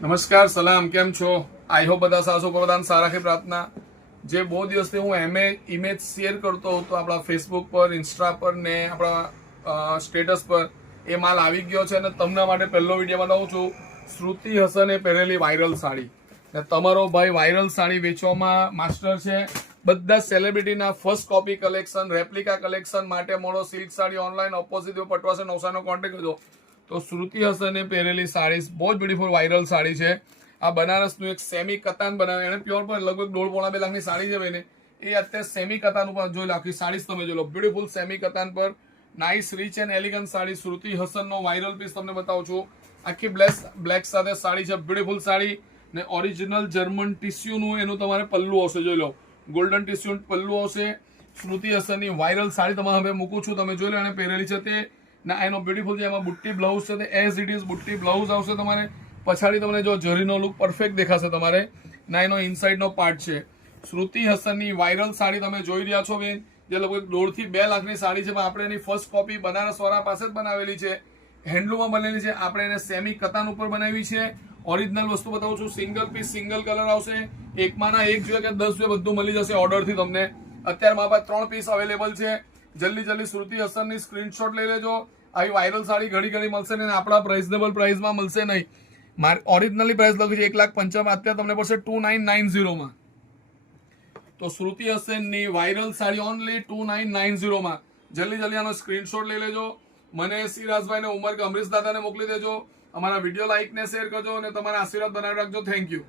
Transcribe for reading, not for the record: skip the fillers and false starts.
નમસ્કાર સલામ, કેમ છો? આઈ હોપ બધા સાસો પ્રધાન સારા કે પ્રાર્થના. જે બહુ દિવસથી હું ઇમેજ શેર કરતો હતો આપણા ફેસબુક પર, ઇન્સ્ટા પર ને આપણા સ્ટેટસ પર, એ માલ આવી ગયો છે અને તમને માટે પહેલો વિડીયો બનાવું છું. શ્રુતિ હસને પહેરેલી વાયરલ સાડી. ને તમારો ભાઈ વાયરલ સાડી વેચવામાં માસ્ટર છે. બધા સેલિબ્રિટીના first copy collection, replica collection માટે મોડો સિલ્ક સાડી ઓનલાઈન ઓપોઝિટ પટવાસે નવસાનો કોન્ટેક્ટ કરજો. તો શ્રુતિ હસને પહેરેલી સાડી બહુ જ બ્યુટીફુલ વાયરલ સાડી છે. આ બનારસનું એક સેમી કતાન બનાવે, એને પ્યોર પર લગભગ 1.5-2 લાખની સાડી છે ભાઈને. એ અત્યારે સેમી કતાન ઉપર જોઈ લો, આખી સાડી તમે જોઈ લો, બ્યુટીફુલ સેમી કતાન પર nice rich and elegant sari. Shruti હસનનો વાયરલ પીસ તમને બતાવું છું. આખી બ્લેક સાથે સાડી છે, બ્યુટીફુલ સાડી ને ઓરિજિનલ જર્મન ટિશ્યુનું એનું તમારે પલ્લું આવશે, જોઈ લો, ગોલ્ડન ટિશ્યુ પલ્લું આવશે. શ્રુતિ હસનની વાયરલ સાડી તમારે હવે મૂકું છું, તમે જોઈ લો. એને પહેરેલી છે તે ના એનો બ્યુટીફુલ છે. એમાં બુટ્ટી બ્લાઉઝ છે, તે એઝ ઇટ ઇઝ બુટ્ટી બ્લાઉઝ આવશે તમારે. પછાડી તમને જો જરીનો લુક પરફેક્ટ દેખાશે તમારે. ના એનો ઇનસાઇડનો પાર્ટ છે. શ્રુતિ હસનની વાયરલ સાડી તમે જોઈ રહ્યા છો બેન, જે લગભગ 1.5 થી 2 લાખની સાડી છે. પણ આપણે એની ફર્સ્ટ કોપી બનારસ વાળા પાસે જ બનાવેલી છે, હેન્ડલૂમમાં બનેલી છે. આપણે એને સેમી કતાન ઉપર બનાવી છે. ઓરિજિનલ વસ્તુ બતાવું છું. સિંગલ પીસ, સિંગલ કલર આવશે. એકમાંના એક જોઈએ કે 10 જોઈએ, બધું મળી જશે ઓર્ડરથી તમને. અત્યારે મારા પાસે 3 પીસ અવેલેબલ છે. જલ્દી શ્રુતિ હસનની સ્ક્રીનશોટ લઈ લેજો. આવી વાયરલ સાડી ઘડી મળશે ને આપણા પ્રાઇઝનેબલ પ્રાઇસમાં મળશે નહીં. મારી ઓરિજિનલી પ્રાઇસ લખી છે 1,55,000, અત્યારે તમને પડશે 2,990 માં. તો શ્રુતિ હસનની વાયરલ સાડી ઓનલી 2,990 માં. જલ્દી આનો સ્ક્રીનશોટ લઈ લેજો. મને સિરાજભાઈ ને ઉમર કે અમરીશ દાદાને મોકલી દેજો. અમારા વિડીયો લાઈક ને શેર કરજો અને તમારા આશીર્વાદ બનાવી રાખજો. Thank you.